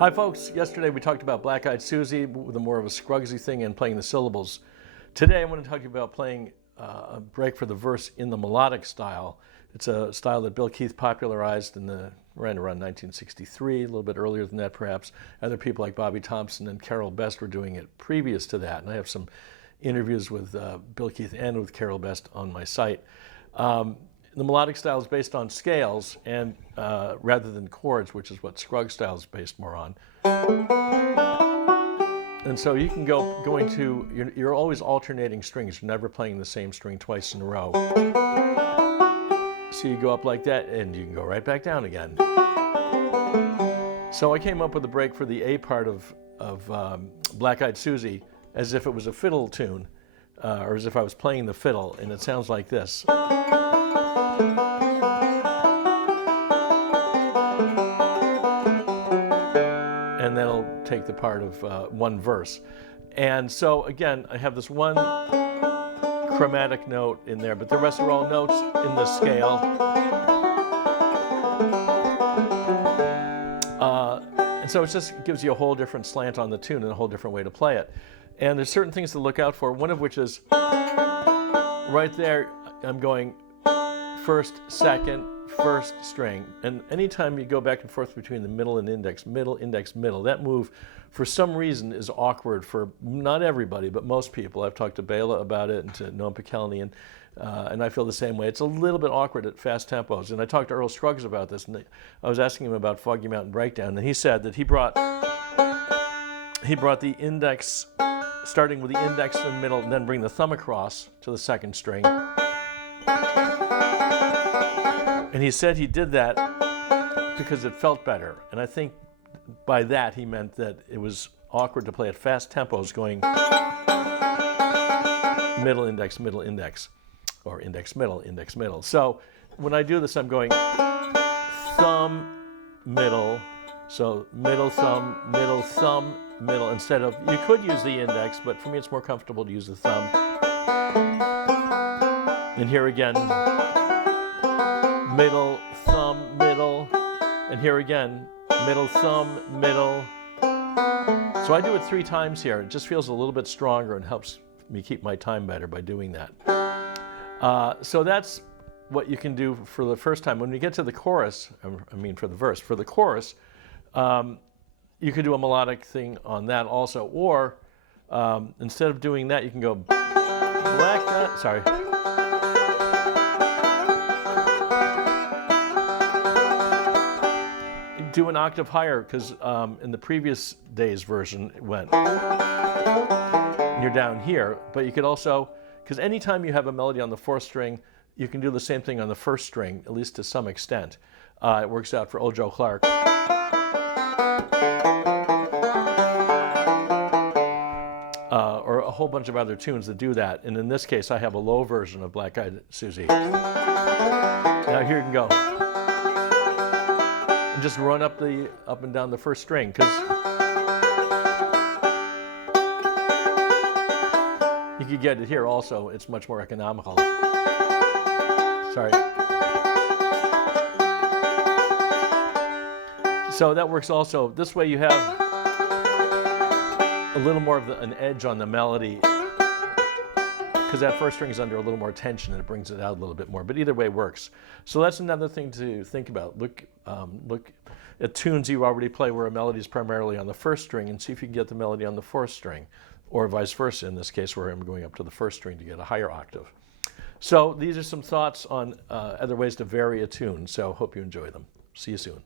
Hi folks, yesterday we talked about Black-Eyed Susie with a more of a Scruggsy thing and playing the syllables. Today I want to talk to you about playing a break for the verse in the melodic style. It's a style that Bill Keith popularized right around 1963, a little bit earlier than that perhaps. Other people like Bobby Thompson and Carol Best were doing it previous to that, and I have some interviews with Bill Keith and with Carol Best on my site. The melodic style is based on scales and rather than chords, which is what Scruggs style is based more on. And so you can you're always alternating strings. You're never playing the same string twice in a row. So you go up like that and you can go right back down again. So I came up with a break for the A part of Black-Eyed Susie as if it was a fiddle tune, or as if I was playing the fiddle, and it sounds like this. And that'll take the part of one verse. And so again, I have this one chromatic note in there, but the rest are all notes in the scale. And so it just gives you a whole different slant on the tune and a whole different way to play it. And there's certain things to look out for, one of which is right there, I'm going first, second, first string. And anytime you go back and forth between the middle and index, middle, index, middle, that move for some reason is awkward for not everybody, but most people. I've talked to Bela about it and to Noam Pekelny, and I feel the same way. It's a little bit awkward at fast tempos. And I talked to Earl Scruggs about this, and I was asking him about Foggy Mountain Breakdown, and he said that he brought the index, starting with the index in the middle, and then bring the thumb across to the second string. And he said he did that because it felt better. And I think by that he meant that it was awkward to play at fast tempos going middle, index, or index, middle. So when I do this, I'm going thumb, middle, so middle, thumb, middle, instead of, you could use the index, but for me it's more comfortable to use the thumb. And here again, middle, thumb, middle, and here again, middle, thumb, middle. So I do it 3 times here. It just feels a little bit stronger and helps me keep my time better by doing that. So that's what you can do for the first time. When you get to the chorus, for the verse, for the chorus, you could do a melodic thing on that also, or instead of doing that, you can go do an octave higher, because in the previous day's version it went, and you're down here, but you could also, because anytime you have a melody on the 4th string, you can do the same thing on the 1st string, at least to some extent. It works out for Old Joe Clark. Or a whole bunch of other tunes that do that. And in this case, I have a low version of Black-Eyed Susie. Now here you can go. And just run up and down the 1st string, because you could get it here also. It's much more economical. Sorry. So that works also. This way you have a little more of an edge on the melody, because that 1st string is under a little more tension and it brings it out a little bit more. But either way works. So that's another thing to think about. Look at tunes you already play where a melody is primarily on the 1st string and see if you can get the melody on the 4th string, or vice versa in this case where I'm going up to the 1st string to get a higher octave. So these are some thoughts on other ways to vary a tune. So hope you enjoy them. See you soon.